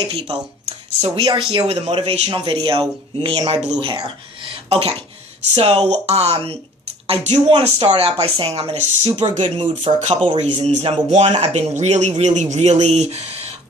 Hey people, so we are here with a motivational video, me and my blue hair. Okay, so I do want to start out by saying I'm in a super good mood for a couple reasons. Number one, I've been really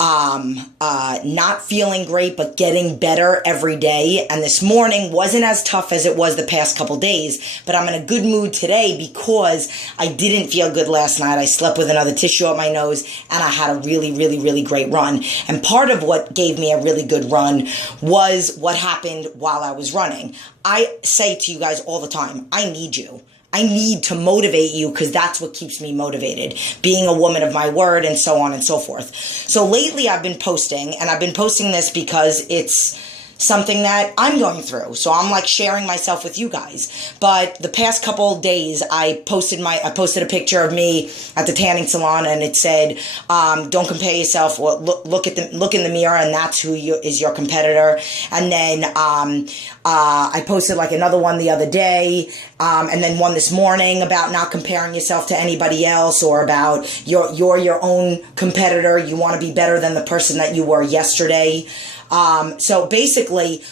not feeling great, but getting better every day. And this morning wasn't as tough as it was the past couple days, but I'm in a good mood today because I didn't feel good last night. I slept with another tissue up my nose and I had a really great run. And part of what gave me a really good run was what happened while I was running. I say to you guys all the time, I need you. I need to motivate you because that's what keeps me motivated, being a woman of my word and so on and so forth. So lately I've been posting, and I've been posting this because it's something that I'm going through. So I'm like sharing myself with you guys. But the past couple of days I posted a picture of me at the tanning salon, and it said, don't compare yourself, or look in the mirror, and that's who is your competitor. And then I posted like another one the other day, and then one this morning about not comparing yourself to anybody else, or about you're your own competitor. You want to be better than the person that you were yesterday. So basically,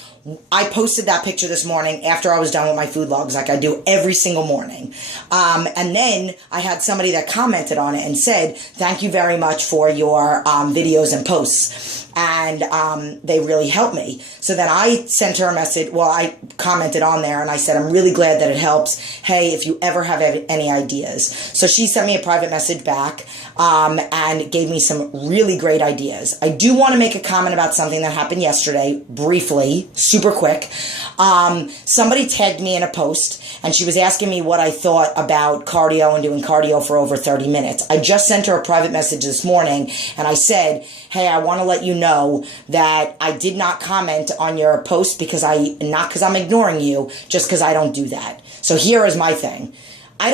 I posted that picture this morning after I was done with my food logs, like I do every single morning. And then I had somebody that commented on it and said, thank you very much for your videos and posts. And they really helped me. So then I sent her a message. Well, I commented on there and I said, I'm really glad that it helps. Hey, if you ever have any ideas. So she sent me a private message back and gave me some really great ideas. I do want to make a comment about something that happened yesterday, briefly, super quick. Somebody tagged me in a post and she was asking me what I thought about cardio and doing cardio for over 30 minutes. I just sent her a private message this morning and I said, hey, I want to let you know that I did not comment on your post not because I'm ignoring you, just because I don't do that. So here is my thing. I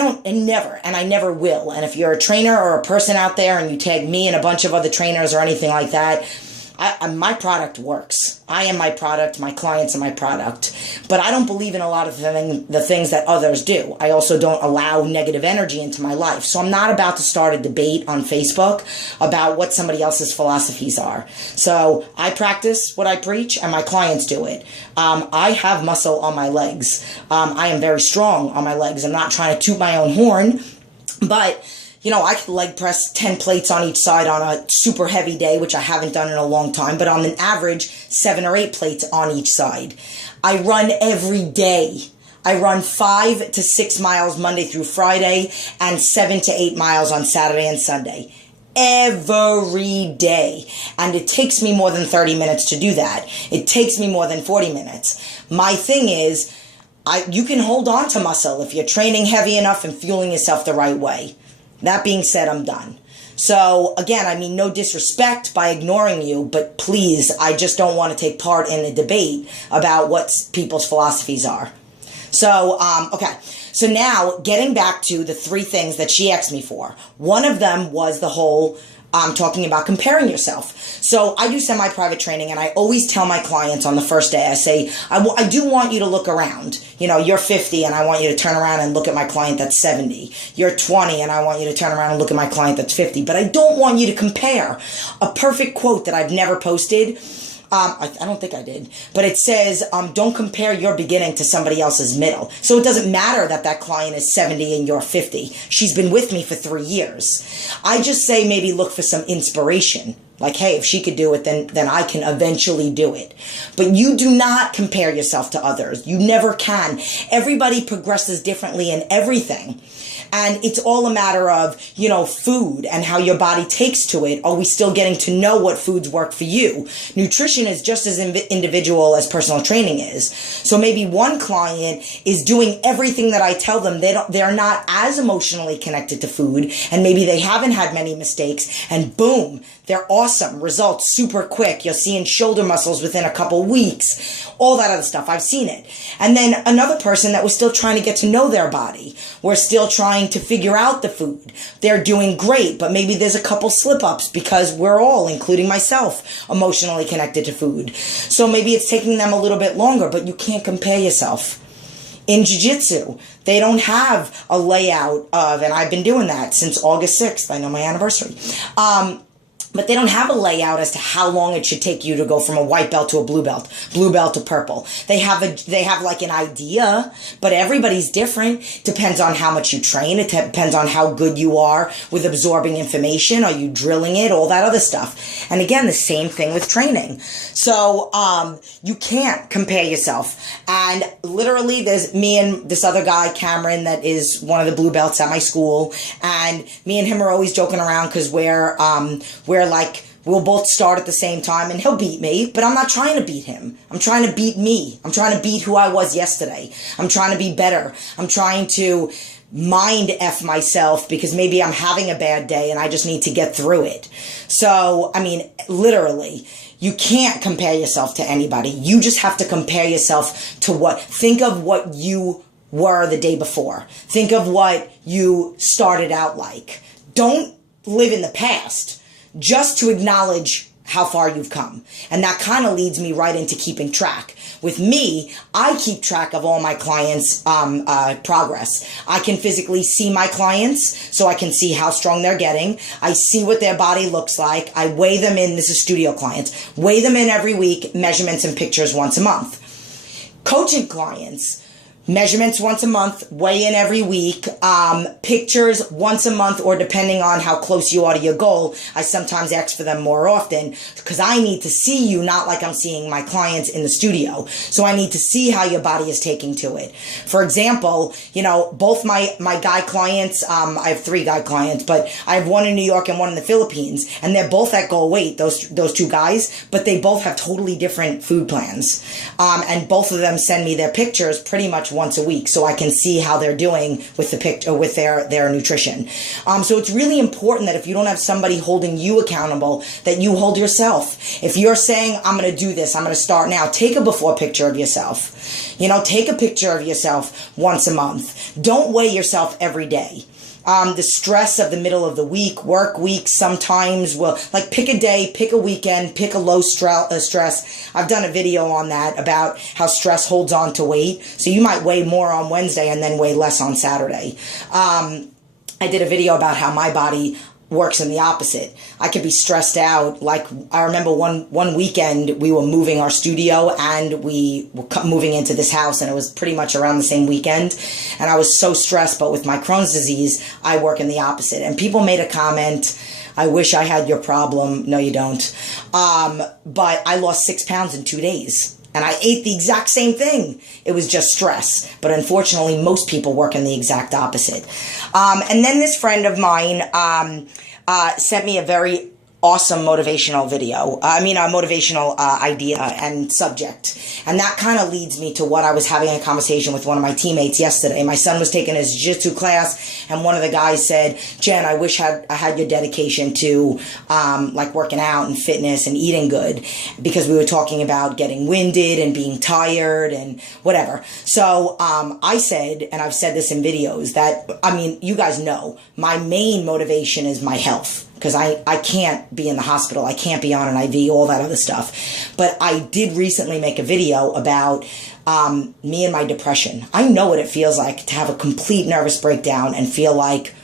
never will. And if you're a trainer or a person out there and you tag me and a bunch of other trainers or anything like that, my product works. I am my product. My clients are my product. But I don't believe in a lot of the things that others do. I also don't allow negative energy into my life. So I'm not about to start a debate on Facebook about what somebody else's philosophies are. So I practice what I preach and my clients do it. I have muscle on my legs. I am very strong on my legs. I'm not trying to toot my own horn, but you know, I could leg press 10 plates on each side on a super heavy day, which I haven't done in a long time, but on an average, 7 or 8 plates on each side. I run every day. I run 5 to 6 miles Monday through Friday and 7 to 8 miles on Saturday and Sunday. Every day. And it takes me more than 30 minutes to do that. It takes me more than 40 minutes. My thing is, you can hold on to muscle if you're training heavy enough and fueling yourself the right way. That being said, I'm done. So, again, I mean, no disrespect by ignoring you, but please, I just don't want to take part in a debate about what people's philosophies are. So, okay. So now, getting back to the 3 things that she asked me for. One of them was the whole talking about comparing yourself. So I do semi-private training, and I always tell my clients on the first day, I say, I do want you to look around. You know, you're 50 and I want you to turn around and look at my client that's 70. You're 20 and I want you to turn around and look at my client that's 50. But I don't want you to compare. A perfect quote that I've never posted, I don't think I did, but it says, don't compare your beginning to somebody else's middle. So it doesn't matter that that client is 70 and you're 50. She's been with me for 3 years. I just say maybe look for some inspiration. Like, hey, if she could do it, then I can eventually do it. But you do not compare yourself to others. You never can. Everybody progresses differently in everything. And it's all a matter of, you know, food and how your body takes to it. Are we still getting to know what foods work for you? Nutrition is just as individual as personal training is. So maybe one client is doing everything that I tell them. They're not as emotionally connected to food, and maybe they haven't had many mistakes, and boom, they're awesome. Results super quick. You're seeing shoulder muscles within a couple weeks. All that other stuff. I've seen it. And then another person that was still trying to get to know their body. We're still trying to figure out the food. They're doing great, but maybe there's a couple slip-ups because we're all, including myself, emotionally connected to food. So maybe it's taking them a little bit longer, but you can't compare yourself. In jiu-jitsu, they don't have a layout of, and I've been doing that since August 6th. I know my anniversary. but they don't have a layout as to how long it should take you to go from a white belt to a blue belt to purple. They have like an idea, but everybody's different. Depends on how much you train. It depends on how good you are with absorbing information. Are you drilling it? All that other stuff. And again, the same thing with training. So, you can't compare yourself. And literally there's me and this other guy, Cameron, that is one of the blue belts at my school. And me and him are always joking around because we'll both start at the same time and he'll beat me, but I'm not trying to beat him. I'm trying to beat me. I'm trying to beat who I was yesterday. I'm trying to be better. I'm trying to mind F myself because maybe I'm having a bad day and I just need to get through it. So, I mean, literally, you can't compare yourself to anybody. You just have to compare yourself to think of what you were the day before. Think of what you started out like. Don't live in the past, just to acknowledge how far you've come. And that kind of leads me right into keeping track. With me, I keep track of all my clients' progress. I can physically see my clients, so I can see how strong they're getting. I see what their body looks like. I weigh them in. This is studio clients. Weigh them in every week, measurements and pictures once a month. Coaching clients, measurements once a month, weigh in every week, pictures once a month, or depending on how close you are to your goal, I sometimes ask for them more often because I need to see you, not like I'm seeing my clients in the studio. So I need to see how your body is taking to it. For example, both my guy clients, I have 3 guy clients, but I have one in New York and one in the Philippines, and they're both at goal weight, those 2 guys, but they both have totally different food plans. And both of them send me their pictures pretty much once a week so I can see how they're doing with their nutrition. So it's really important that if you don't have somebody holding you accountable, that you hold yourself. If you're saying, I'm going to do this, I'm going to start now, take a before picture of yourself. Take a picture of yourself once a month. Don't weigh yourself every day. The stress of the middle of the week, work week, sometimes will, pick a day, pick a weekend, pick a low stress. I've done a video on that about how stress holds on to weight. So you might weigh more on Wednesday and then weigh less on Saturday. I did a video about how my body works in the opposite. I could be stressed out. I remember one weekend we were moving our studio and we were moving into this house, and it was pretty much around the same weekend. And I was so stressed, but with my Crohn's disease, I work in the opposite. And people made a comment, I wish I had your problem. No, you don't. But I lost 6 pounds in 2 days. And I ate the exact same thing. It was just stress. But unfortunately, most people work in the exact opposite. And then this friend of mine sent me a very awesome motivational motivational idea and subject. And that kind of leads me to what I was having a conversation with one of my teammates yesterday. My son was taking his jiu-jitsu class, and one of the guys said, Jen, I wish I had your dedication to working out and fitness and eating good, because we were talking about getting winded and being tired and whatever. So I said, and I've said this in videos, that, you guys know, my main motivation is my health. Because I can't be in the hospital, I can't be on an IV, all that other stuff. But I did recently make a video about me and my depression. I know what it feels like to have a complete nervous breakdown and feel like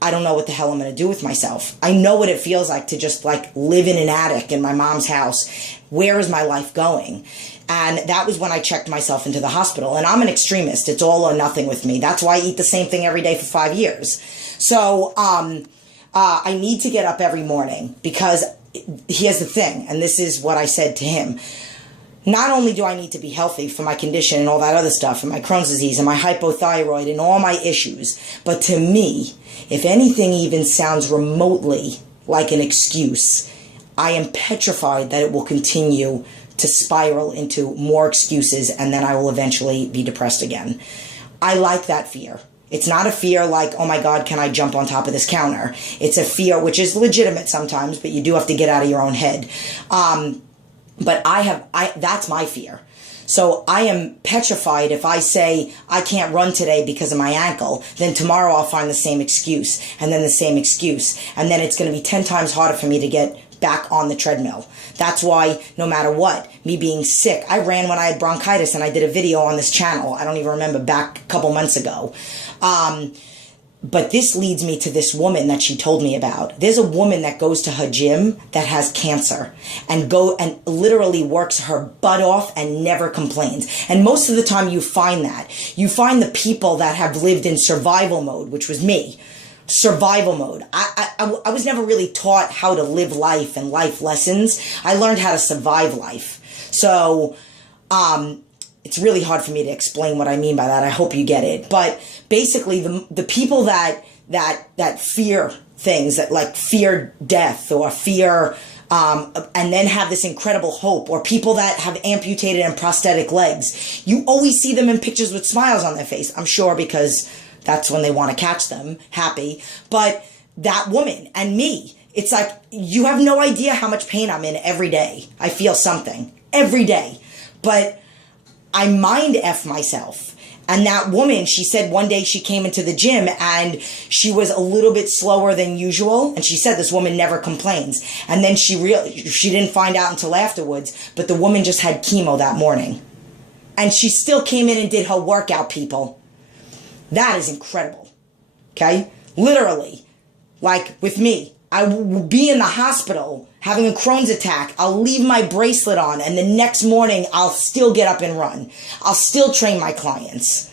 I don't know what the hell I'm going to do with myself. I know what it feels like to just live in an attic in my mom's house. Where is my life going? And that was when I checked myself into the hospital. And I'm an extremist. It's all or nothing with me. That's why I eat the same thing every day for 5 years. So, I need to get up every morning, because here's the thing, and this is what I said to him. Not only do I need to be healthy for my condition and all that other stuff, and my Crohn's disease and my hypothyroid and all my issues, but to me, if anything even sounds remotely like an excuse, I am petrified that it will continue to spiral into more excuses, and then I will eventually be depressed again. I like that fear. It's not a fear like, oh my God, can I jump on top of this counter? It's a fear which is legitimate sometimes, but you do have to get out of your own head. But that's my fear. So I am petrified if I say I can't run today because of my ankle, then tomorrow I'll find the same excuse, and then the same excuse. And then it's going to be 10 times harder for me to get back on the treadmill. That's why no matter what, me being sick, I ran when I had bronchitis, and I did a video on this channel, I don't even remember, back a couple months ago. But this leads me to this woman that she told me about. There's a woman that goes to her gym that has cancer and literally works her butt off and never complains. And most of the time you find that. You find the people that have lived in survival mode, which was me. Survival mode. I was never really taught how to live life and life lessons. I learned how to survive life. So, it's really hard for me to explain what I mean by that. I hope you get it. But basically, the people that fear things, that like fear death or fear, and then have this incredible hope, or people that have amputated and prosthetic legs, you always see them in pictures with smiles on their face. I'm sure because that's when they want to catch them happy. But that woman and me, it's like, you have no idea how much pain I'm in every day. I feel something every day. But I mind F myself. And that woman, she said one day she came into the gym and she was a little bit slower than usual. And she said this woman never complains. And then she didn't find out until afterwards, but the woman just had chemo that morning. And she still came in and did her workout, people. That is incredible. Okay? Literally. Like with me, I will be in the hospital having a Crohn's attack. I'll leave my bracelet on, and the next morning I'll still get up and run. I'll still train my clients.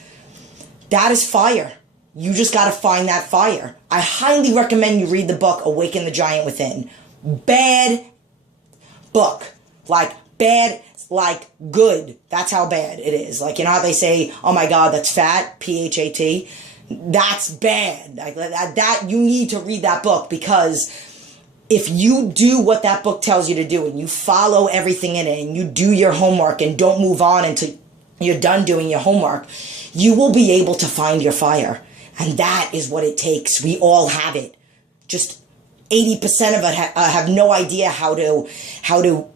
That is fire. You just got to find that fire. I highly recommend you read the book, Awaken the Giant Within. Bad book. Like bad, like good. That's how bad it is. Like, you know how they say, oh my God, that's fat, P-H-A-T? That's bad. Like that you need to read that book, because if you do what that book tells you to do and you follow everything in it and you do your homework and don't move on until you're done doing your homework, you will be able to find your fire. And that is what it takes. We all have it. Just 80% of it have no idea how to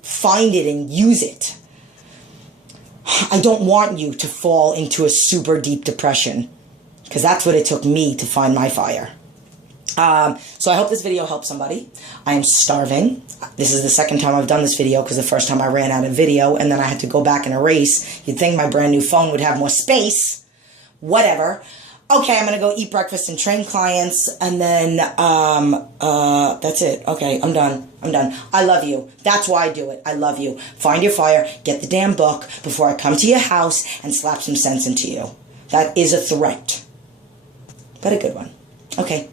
find it and use it. I don't want you to fall into a super deep depression, because that's what it took me to find my fire. So I hope this video helps somebody. I am starving. This is the second time I've done this video, because the first time I ran out of video and then I had to go back and erase. You'd think my brand new phone would have more space. Whatever. Okay, I'm going to go eat breakfast and train clients, and then that's it. Okay, I'm done. I love you. That's why I do it. I love you. Find your fire. Get the damn book before I come to your house and slap some sense into you. That is a threat, but a good one. Okay.